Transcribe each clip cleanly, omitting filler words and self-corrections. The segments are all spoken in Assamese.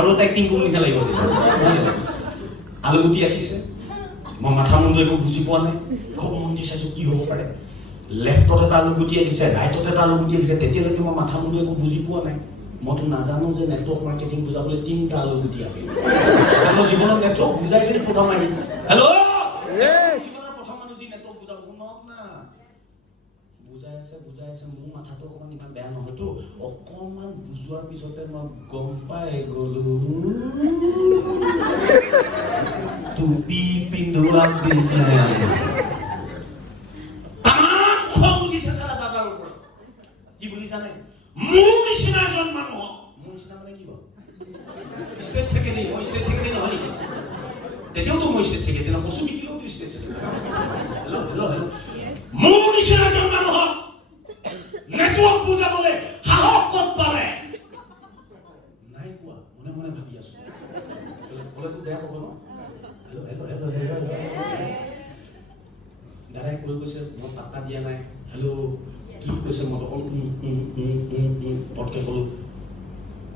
আৰু এক্টিং কৰিব নিচিনা লাগিব আলুগুটি আঁকিছে মই মাথা মুণ্ড একো বুজি পোৱা নাই খুব মন দি চাইছো কি হ'ব পাৰে লেফ্টত এটা আলুগুটি আঁকিছে ৰাইটত এটা আলুগুটি আঁকিছে তেতিয়ালৈকে মই মাথা মুণ্ড একো বুজি পোৱা নাই মইতো নাজানো যে নেটৱৰ্ক মাৰ্কেটিং বুজাবলৈ 3টা আলুগুটি আছে মই জীৱনত নেটৱৰ্ক বুজাইছিল প্ৰথম আহি হেল্ল' জীৱনৰ প্ৰথম মানুহ যি নেটৱৰ্ক বুজাব শুনক না বুজাই আছে মোৰ মাথাটো অকণমান ইমান বেয়া নহয়তো অকণমান বুজোৱাৰ পিছতে মই গম পাই গলো টুপি পিন্ধোৱা বিজনেছ তামাম খং উঠিছে চালা দাদাৰ ওপৰত কি বুলি জানে মোৰ নিচিনা এজন মানুহ মোৰ নিচিনা মানে কি বাৰু ষ্টেট ছেক্ৰেটাৰী মই ষ্টেট ছেক্ৰেটাৰী নহয় নেকি তেতিয়াওতো মই ষ্টেট ছেক্ৰেটাৰী নহয় কচু বিকিলেও তো ষ্টেট ছেক্ৰেটাৰী হেল্ল' মোৰ নিচিনা এজন মানুহ নেটৱৰ্ক বুজাবলৈ সাহস ক'ত পালে নাই কোৱা মনে মনে ভাবি আছো ক'লেতো বেয়া হ'ব ন দাদাই কৈ গৈছে মই পাত্তা দিয়া নাই হেল্ল' কি কৈছে মই অকল পটকে ক'লো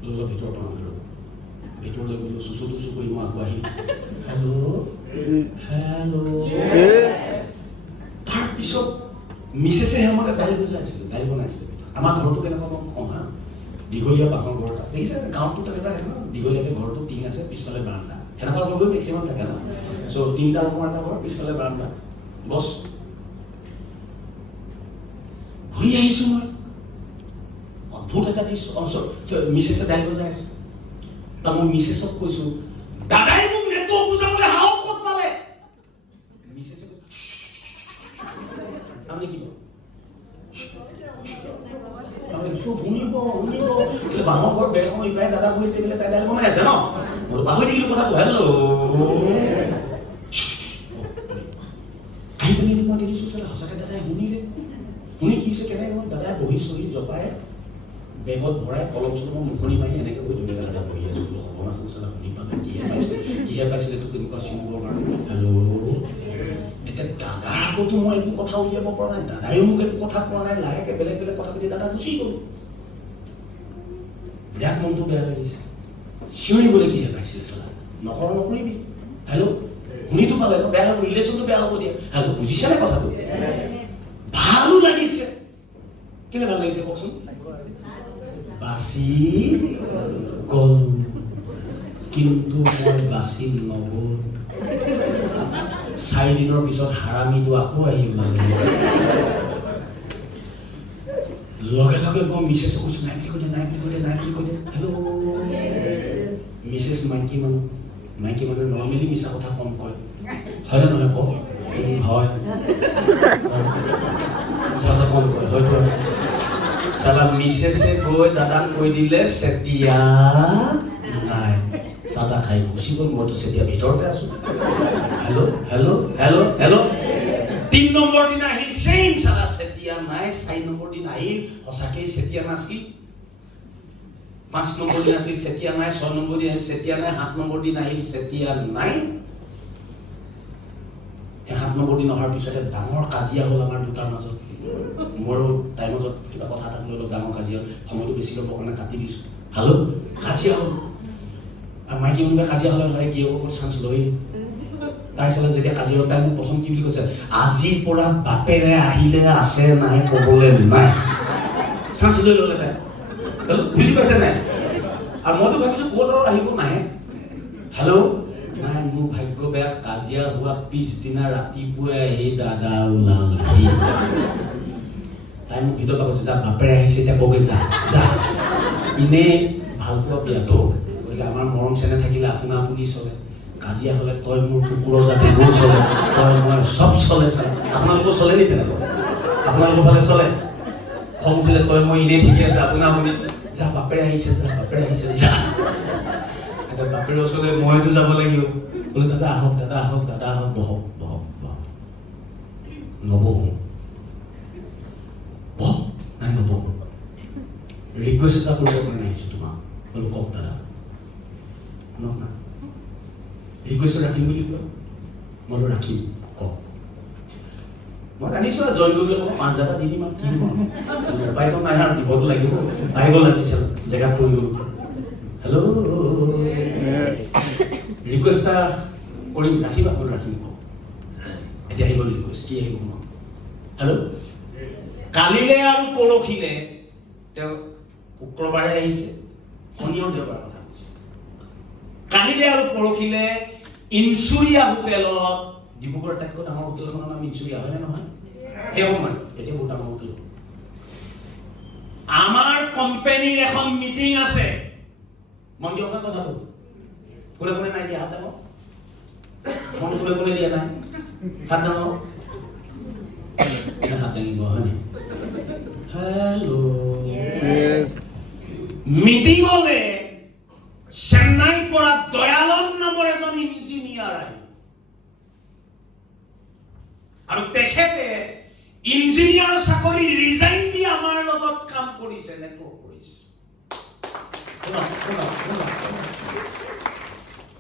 লৈ ভিতৰৰ পৰা ভিতৰলৈ গ'লো চুচু টুচু কৰি মই আকৌ আহিলো তাৰপিছত মিছেছে হেমতে দাইল বুজাইছিলে দাইল বনাইছিলে আমাৰ ঘৰটো কেনেকুৱা মই কওঁ হা দীঘলীয়া বাঁহৰ ঘৰ এটা দেখিছে গাঁৱতো তেনেকুৱা থাকে ন দীঘলীয়াকৈ ঘৰটো টিং আছে পিছফালে বাৰান্দা সেনেকুৱা ঘৰবোৰ মেক্সিমাম থাকে ন চ' 3টা ৰুমৰ এটা ঘৰ পিছফালে বাৰান্দা বছ ঘূৰি আহিছো মই অদ্ভুত এটা দৃশ্য মিছেছে দাইল বজাই আছে তা মই মিছেছক কৈছো দাদাই মোক নেটৱৰ্ক বুজাবলৈ সাহস ক'ত পালে মিছেছে তাৰমানে কি শুনিব বাঁহৰ ঘৰ বেৰ সময় ইপাই দাদা বহিছে বোলে তাই দাইল বনাই আছে ন মই পাহৰি থাকিলো কথাটো হেল্ল' আহি পিনি মই দেখিছো চালে সঁচাকে দাদাই শুনি কি হৈছে কেনেকৈ হ'ল দাদাই বহি চহি জপাই বেগত ভৰাই কলম চলমৰ মুখনি মাৰি এনেকৈ গৈ ধুনীয়াকৈ দাদা বহি আছো বোলো সৰ্বনাশ চালা শুনি পালে কিহে পাইছে এইটো কেনেকুৱা চিনিবৰ কাৰণে হেল্ল' এতিয়া দাদাৰ আগতো মই একো কথা উলিয়াব পৰা নাই দাদায়ো মোক একো কথা কোৱা নাই লাহেকে বেলেগ বেলেগ কথা পাতি দাদা গুচি গ'ল বিৰাট মনটো বেয়া লাগিছে চিঞৰিবলৈ কিহে পাইছিলে চালা নকৰিবি হেল্ল' শুনিতো পালে বেয়া হ'ব ৰিলেশ্যনটো বেয়া হ'ব দিয়া হেল্ল' বুজিছানে কথাটো ভালো লাগিছে কেনে ভাল লাগিছে কওকচোন বাচি গ'ল কিন্তু মই বাচি নগ'ল 4 দিনৰ পিছত হাৰামিটো আকৌ আহি লগে লগে মই মিছেছ কৈছো নাই বুলি কৈ দে হেল্ল' মিছেছ মাইকী মানুহ নৰ্মেলি মিছা কথা কম কয় হয় নে নহয় কওক হয় কম কয় হয়তো চালা মিছেছে গৈ দাদাক কৈ দিলে চেতিয়া নাই চাদা খাই গুচি গ'ল মইতো চেতিয়া ভিতৰতে আছো হেল্ল' 3 নম্বৰ দিন আহিল চেম চালা চেতিয়া নাই 4 নম্বৰ দিন আহিল সঁচাকেই চেতিয়া নাছিল 5 নম্বৰ দিন আছিল চেতিয়া নাই 6 নম্বৰ দিন আহিল চেতিয়া নাই 7 নম্বৰ দিন আহিল চেতিয়া নাই 7 নম্বৰ দিন অহাৰ পিছতে ডাঙৰ কাজিয়া হ'ল আমাৰ দুটাৰ মাজত মোৰো তাইৰ মাজত কিবা কথা এটা লৈ ডাঙৰ কাজিয়া সময়টো বেছি ল'ব কাৰণে কাটি দিছো হেল্ল' কাজিয়া হ'ল আৰু মাইকী মানুহে কাজিয়া হ'লে লাগে কি হ'ব চান্স লৈ তাই চালে যেতিয়া কাজিয়া হ'ল তাই মোক প্ৰথম কি বুলি কৈছে আজিৰ পৰা বাপেৰে আহিলে আছে নাই ক'বলৈ নাই চান্স লৈ ল'লে তাই বুজি পাইছে নাই আৰু মইতো ভাবিছো ক'ত আৰু আহিব নাহে হেল্ল' নাই মোৰ ভাগ্য বেয়া কাজিয়া হোৱা পিছদিনা ৰাতিপুৱাই আহি দাদা ওলালহি তাই মোক ভিতৰত কৈছে যা বাপেৰে আহিছে এতিয়া কগে যা ইনে ভাল পোৱা বিয়াতো গতিকে আমাৰ মৰম চেনে থাকিলে আপোনা আপুনি চলে কাজিয়া হ'লে তই মোৰ কুকুৰৰ জাতি মোৰ চলে তই মই চব চলে চাই আপোনালোকৰ চলে নি তেনেকুৱা আপোনালোকৰ ফালে চলে খং উঠিলে তই মই এনেই ঠিকে আছে আপোনা আপুনি যা বাপেৰে আহিছে যা এতিয়া বাপেৰ ওচৰলৈ মইতো যাব লাগিব বোলে দাদা আহক বহক নবহো বহক নাই নবহো ৰিকুৱেষ্ট এটা কৰিব কাৰণে আহিছো তোমাক বোলো কওক দাদা শুনক না ৰিকুৱেষ্ট ৰাখিম বুলি কয় মই ৰাখিম কওক মই জানিছো আৰু জইন কৰিবলৈ মই 5,000 টকা দি দিম আৰু কি দিব উপায়তো নাই আৰু দিবতো লাগিব আহিব লাগিছিল জেগাত পৰি গ'লো হেল্ল' ৰিকুৱেষ্ট এটা কৰিম, ৰাখিবা ৰাখিম কওক। এতিয়া আহিব ৰিকুৱেষ্ট, কি আহিব কওক। হেল্ল', কালিলে আৰু পৰহিলে তেওঁ শুক্ৰবাৰে আহিছে, শনি আৰু দেওবাৰ কথা কৈছে। কালিলে আৰু পৰহিলে ইনচুৰীয়া হোটেলত, ডিব্ৰুগড়ৰ আটাইতকৈ ডাঙৰ হোটেলখনৰ নাম ইনচুৰীয়া, হয়নে নহয়? সেই সময় এতিয়া বহুত ডাঙৰ হোটেল। আমাৰ কোম্পানীৰ এখন মিটিং আছে। মন দিয়ক কথাটো। কোনে কোনে নাই দিয়া হাত ডাঙৰ? মন কোনে কোনে দিয়া নাই হাত ডাঙৰ? হাত দাঙিব হয়নে? হেল্ল', মিটিঙলে চেন্নাইৰ পৰা দয়ালন নামৰ এজন ইঞ্জিনিয়াৰ আহিল আৰু তেখেতে ইঞ্জিনিয়াৰ চাকৰি ৰিজাইন দি আমাৰ লগত কাম কৰিছে, নেটৱৰ্ক কৰিছে।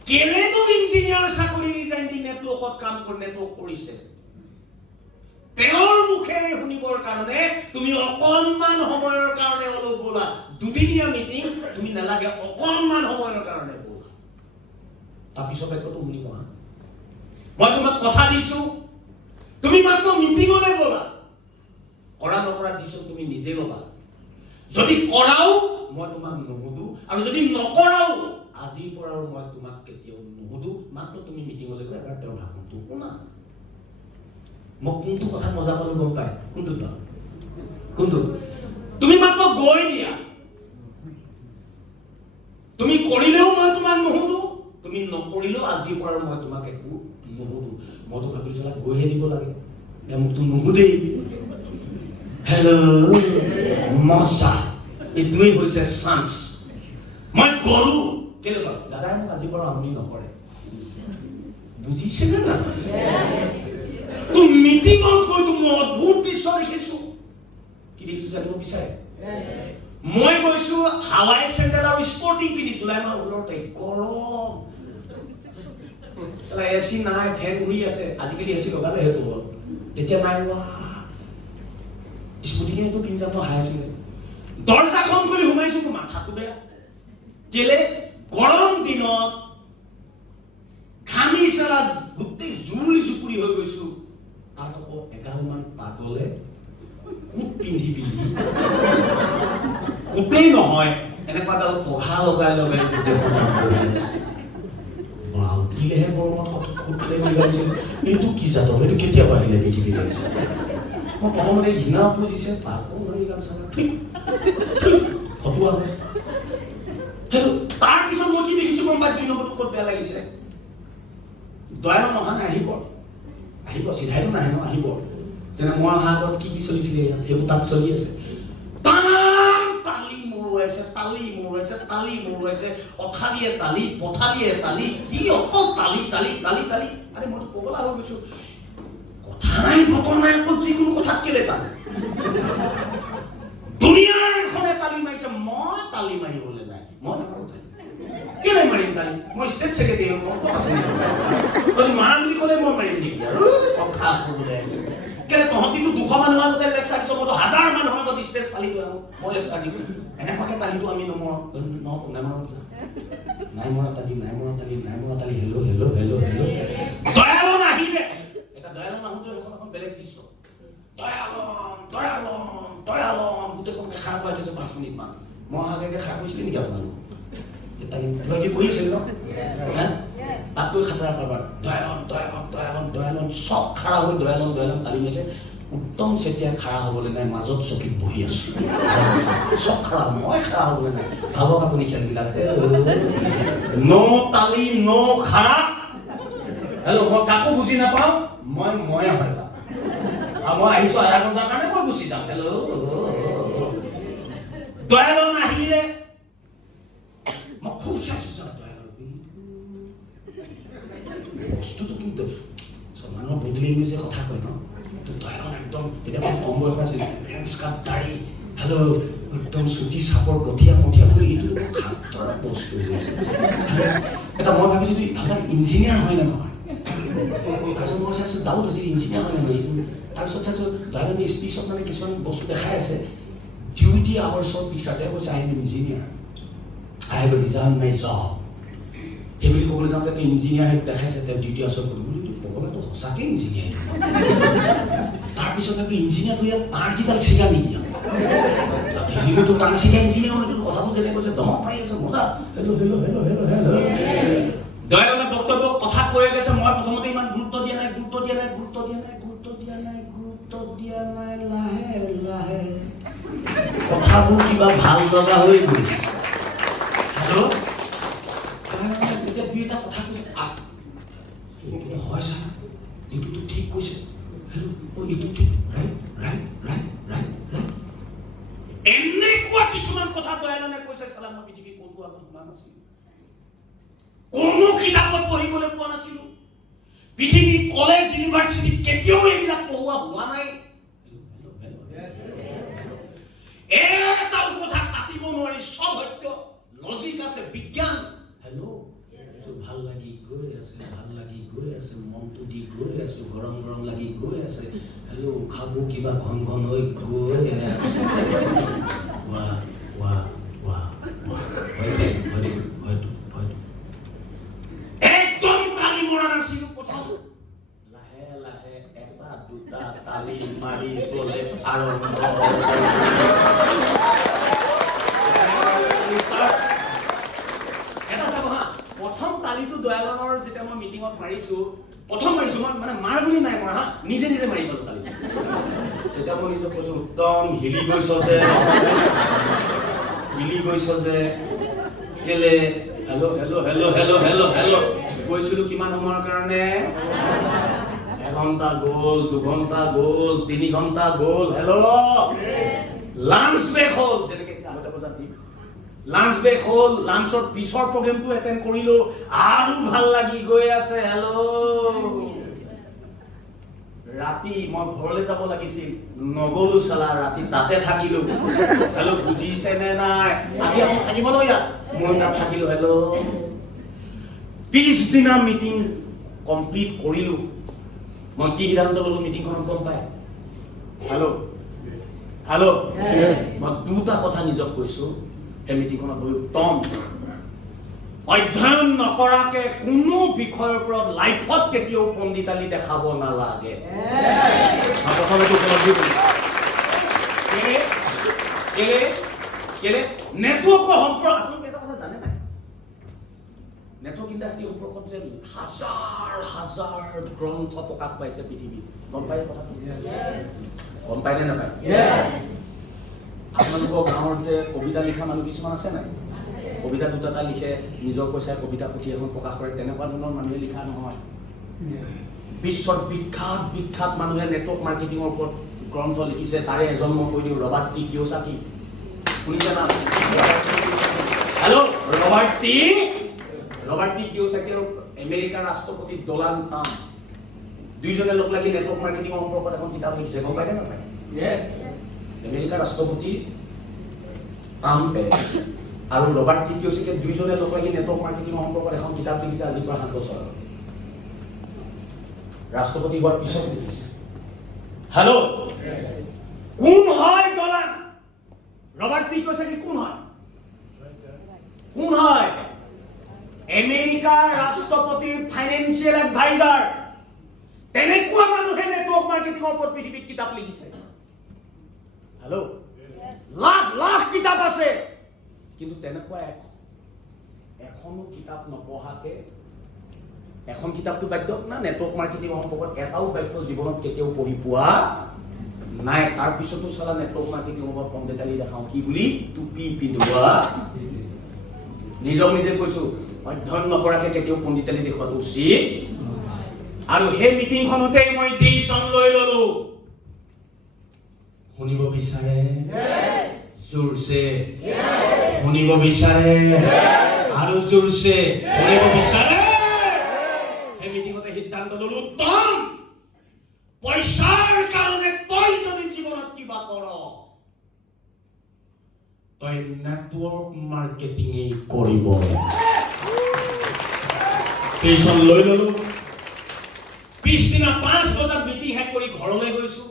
কেলেনো ইঞ্জিনিয়াৰ চাকৰি ৰিজাইন দি নেটৱৰ্কত কাম কৰি নেটৱৰ্ক কৰিছে? তেওঁৰ মুখেৰে শুনিবৰ কাৰণে তুমি অকণমান সময়ৰ কাৰণে অলপ বলা। দুদিনীয়া মিটিং, তুমি নালাগে অকণমান সময়ৰ কাৰণে বলা। তাৰপিছত একো শুনিব। মই তোমাক কথা দিছো, তুমি মাত্ৰ মিটিঙলৈ বলা। কৰা নকৰা দিছো তুমি নিজে ল'বা। যদি কৰাও মই তোমাক নুসুধো, আৰু যদি নকৰাও আজিৰ পৰাও মই তোমাক কেতিয়াও নুসুধো। মাত্ৰ তুমি মিটিঙলৈ গৈ এবাৰ তেওঁৰ ভাষণটো শুনা। মই কোনটো কথা মজা পালো গম পাই? কোনটো তুমি মাত্ৰ গৈ দিয়া। তুমি কৰিলেও মই তোমাক নুসুধো, তুমি নকৰিলেও আজিৰ পৰা মই তোমাক একো নুসুধো। মইতো ভাবিছো গৈহে দিব লাগে, মোকতো নুসুধেই। হেল্ল', মজা, এইটোৱেই হৈছে চান্স। মই গলো কেলে বাৰু? দাদাই মোক আজিৰ পৰা আমনি নকৰে, বুজিছে নে না? মিটিঙত গৈ তুমি অদ্ভুত দৃশ্য দেখিছো। কি দেখিছো জানিব বিচাৰে? মই গৈছো হাৱাই চেণ্ডেল আৰু স্পৰ্টিং পিন্ধি, জুলাই মাহ 16 তাৰিখ, গৰম। এচি নাই, ফেন ঘূৰি আছে। আজিকালি এচি লগালে সেইটো হ'ল, তেতিয়া নাই হোৱা। স্পৰ্টিংটো পিন্ধি যাব হাই আছিলে। দৰজাখন খুলি সোমাইছো, মাথাটো বেয়া। কেলে? গৰম দিনত ঘামি চেলা গোটেই জুলি জুপুৰি হৈ গৈছো। তাত আকৌ 11 মান পাগলে কোট পিন্ধি কোটেই নহয়, এনেকুৱা ডাল পঘা লগাই লগাই দিলেহে গৰমত এইটো কি জাতক? এইটো কেতিয়া বাঢ়িলে পৃথিৱীত? মই প্ৰথমতে ঘৃণা বুজিছে, ফটোৱা হয়। তাৰপিছত মই কি দেখিছো গম পাই? 2 নম্বৰটো ক'ত বেয়া লাগিছে। দয়ালন অহা নাই, আহিব আহিব, চিধাইতো নাহে ন, আহিব। যেনে মই অহা আগত কি কি চলিছিলে সেইবোৰ তাত চলি আছে। তালি মৰুৱাইছে, তালি মৰুৱাইছে, তালি মৰুৱাইছে, অঠালিয়ে তালি, পথালিয়ে তালি, কি অকল তালি তালি তালি তালি। আৰে মইতো পগলা হৈ গৈছো। কথা নাই বতৰ নাই, অকল যিকোনো কথাত কেলে তালি? দুনিয়াৰ এখনে তালি মাৰিছে, মই তালি মাৰিবলৈ নাই। মই নামাৰো তালি, কেলে মাৰিম তালি? মই ষ্টেট ছেক্ৰেটাৰী, মাৰা বুলি ক'লে মই মাৰিম নেকি? আৰু কথা ক'বলৈ কেলে? তহঁতিটো 200 মানুহৰ আগতে লেকচাৰ দিছ, মইতো 1000 মানুহৰ আগত ষ্টেজ ফালিটো আৰু মই লেকচাৰ দিম। এনেকুৱাকে তালিটো আমি নামাৰো। নাই মৰা তালি, নাই মৰা তালি, নাই মৰা তালি। Hello' hello' hello' hello'. দয়ালন আহিলে। এটা দয়ালন আহোঁতে এখন বেলেগ দৃশ্য। দয়ালন দয়ালন দয়ালন গোটেইখনকে খাৰ খুৱাই থৈছে 5 মিনিট মান। মই আগে খাৰ কৰিছিলে নেকি আপোনালোক? কিবা কিবি কৰি আছিল ন? তাত গৈ খাতৰা কাৰবাৰ। দয়ালন দয়ালন দয়ালন দয়ালন চব খাৰা হৈ দয়ালন দয়ালন তালি মাৰিছে। উত্তম চেতিয়া খাৰা হ'বলৈ নাই, মাজত চকীত বহি আছো। চব খাৰা, মই খাৰা হ'বলৈ নাই। ভাবক আপুনি খেলবিলাক। ন' তালি ন' খাৰা। হেল্ল', মই কাকো বুজি নাপাওঁ, মই হয় তাত। আৰু মই আহিছো আধা ঘণ্টাৰ কাৰণে, মই গুচি যাম। হেল্ল', দয়ালন আহিলে। মই খুব চাইছো বস্তুটো, কিন্তু মানুহৰ বডি লেংগুৱেজে কথা কয় ন। দয়ালন একদম, তেতিয়া মই কম বয়স আছিল, পেন্ট স্কাৰ্ট দাড়ি, হেল্ল', একদম চুটি চাপৰ গঠিয়া মঠিয়া কৰি, এইটো খাতৰ বস্তু। এটা মই ভাবিছো ইঞ্জিনিয়াৰ হয় নে নহয়। তাৰপিছত মই চাইছো ডাউট হৈছে, ইঞ্জিনিয়াৰ হয় নে নহয়। তাৰপিছত চাইছো দয়ালনে স্পীচত মানে কিছুমান বস্তু দেখাই আছে। ডিউটি আৱাৰ্ছৰ পিছতে কৈছে, I am engineer, I have a design my job. সেইবুলি ক'বলৈ যাওঁতে ইঞ্জিনিয়াৰ দেখাইছে তেওঁ দ্বিতীয় আচল বুলি পগলাটো সঁচাকে ইঞ্জিনিয়াৰ তাৰপিছত ইঞ্জিনিয়াৰ ধৰি তাৰ কিডাল চিগা নেকি যিহেতু তাৰ চিগা ইঞ্জিনিয়াৰ কথাবোৰ যেনে কৈছে দমক মাৰি আছে মজা hello' hello' hello' hello' hello' দয়ালমে বক্তব্য কথা কৈ গৈছে মই প্ৰথমতে ইমান গুৰুত্ব দিয়া নাই লাহে লাহে কথাবোৰ কিবা ভাল লগা হৈ গৈছে হেল্ল' এতিয়া দুই এটা কথা কৈছে হয় ছাৰ এইটোতো ঠিক কৈছে এইটো ঠিক এনেকুৱা কিছুমান কথা দয়ালমে কৈছে চালা মই পৃথিৱী কোনটো আগত শুনা নাছিলো কোনো কিতাপত পঢ়িবলৈ পোৱা নাছিলো পৃথিৱীৰ কলেজ ইউনিভাৰ্চিটিত কেতিয়াও এইবিলাক পঢ়োৱা হোৱা নাই এটাও কথা কাটিব নোৱাৰি সব সত্য লজিক আছে বিজ্ঞান হেল্ল' ভাল লাগি গৈ আছে মনটো দি গৈ আছো গৰম গৰম লাগি গৈ আছে হেল্ল' খাব কিবা ঘন ঘন হৈ গৈ একদম তালি মৰা নাছিলো প্ৰথম লাহে লাহে এটা দুটা তালি মাৰি গলে আৰম্ভ এটা চাব হা প্ৰথম তালিটো দয়ালমৰ যেতিয়া মই মিটিঙত মাৰিছো প্ৰথম মাৰিছো মই মানে মাৰ বুলি নাই মৰা হা নিজে নিজে মাৰি গলো তালি তেতিয়া মই নিজে কৈছো উত্তম হিলি গৈছ যে কেলে hello' hello' hello' hello' hello' hello' গৈছিলো কিমান সময়ৰ কাৰণে এঘণ্টা গ'ল 2 ঘণ্টা গ'ল 3 ঘণ্টা গ'ল হেল্ল' লাঞ্চ ব্ৰেক হ'ল যেনেকে 8টা বজাত দিম লাঞ্চ ব্ৰেক হ'ল লাঞ্চৰ পিছৰ প্ৰগ্ৰেমটো এটেণ্ড কৰিলো আৰু ভাল লাগি গৈ আছে হেল্ল' ৰাতি মই ঘৰলৈ যাব লাগিছিল নগলো চালা ৰাতি তাতে থাকিলো হেল্ল' বুজিছে নে নাই আজি আপুনি থাকিব ন ইয়াত মই তাত থাকিলো হেল্ল' পিছদিনা মিটিং কমপ্লিট কৰিলো মই কি সিদ্ধান্ত ললো মিটিংখনত গম পাই হেল্ল' মই দুটা কথা নিজক কৈছো এই মিটিংখনত বহি উত্তম অধ্যয়ন নকৰাকে কোনো বিষয়ৰ ওপৰত লাইফত কেতিয়াও পণ্ডিতালি দেখাব নালাগে নেটৱৰ্কৰ সম্পৰ্ক আপোনালোকে এটা কথা জানে নাই নেটৱৰ্ক ইণ্ডাষ্ট্ৰী সম্পৰ্কত যে হাজাৰ গ্ৰন্থ প্ৰকাশ পাইছে পৃথিৱীত গম পাই কথাটো গম পাই নে নাপায় আপোনালোকৰ গাঁৱৰ যে কবিতা লিখা মানুহ কিছুমান আছে নাই কবিতা দুটা লিখে নিজৰ পইচাৰে কবিতা পুথি এখন প্ৰকাশ কৰে তেনেকুৱা ধৰণৰ মানুহে লিখা নহয় বিশ্বৰ বিখ্যাত মানুহে নেটৱৰ্ক মাৰ্কেটিঙৰ ওপৰত গ্ৰন্থ লিখিছে তাৰে এজন মই কৈ দিওঁ ৰবাৰ্ট টি কিয়সাকি শুনিছে না হেল্ল' ৰবাৰ্ট টি কিয়সাকি আৰু আমেৰিকাৰ ৰাষ্ট্ৰপতি ডোনাল্ড ট্ৰাম্প দুইজনে লগ লাগি নেটৱৰ্ক মাৰ্কেটিঙৰ সম্পৰ্কত এখন কিতাপ লিখিছে গম পাই নে নাপায় আমেৰিকাৰ ৰাষ্ট্ৰপতি ট্ৰাম্পে আৰু ৰবাৰ্ট টি কিয়সাকি দুইজনে লগ লাগি নেটৱৰ্ক মাৰ্কেটিঙৰ সম্পৰ্কত এখন কিতাপ লিখিছে আজিৰ পৰা 7 বছৰ ৰাষ্ট্ৰপতি হোৱাৰ পিছত লিখিছে হেল্ল' কোন হয় ডলাৰ ৰবাৰ্ট টি কিয়সাকি কোন হয় আমেৰিকাৰ ৰাষ্ট্ৰপতিৰ ফাইনেন্সিয়েল এডভাইজাৰ তেনেকুৱা মানুহে নেটৱৰ্ক মাৰ্কেটিঙৰ ওপৰত পৃথিৱীত কিতাপ লিখিছে হেল্ল' লাখ কিতাপ আছে কিন্তু তেনেকুৱা এখনো কিতাপ নপঢ়াকে এখন কিতাপটো বাধ্য না নেটৱৰ্ক মাৰ্কেটিঙৰ সম্পৰ্কত এটাও বাধ্য জীৱনত কেতিয়াও পঢ়ি পোৱা নাই তাৰ পিছতো চালা নেটৱৰ্ক মাৰ্কেটিঙৰ ওপৰত পণ্ডিতালি দেখাওঁ কি বুলি টুপি পিন্ধোৱা নিজক নিজে কৈছো অধ্যয়ন নকৰাকে কেতিয়াও পণ্ডিতালি দেখুৱাটো উচিত আৰু সেই মিটিংখনতে মই ডিচিছন লৈ ললো শুনিব বিচাৰে জোৰছে শুনিব বিচাৰে আৰু জোৰছে শুনিব বিচাৰে সেই মিটিংতে সিদ্ধান্ত ললো উত্তম পইচাৰ কাৰণে তই যদি জীৱনত কিবা কৰ তই নেটৱৰ্ক মাৰ্কেটিং কৰিব ডিচিছন লৈ ললো পিছদিনা 5 বজাত মিটিং শেষ কৰি ঘৰলৈ গৈছো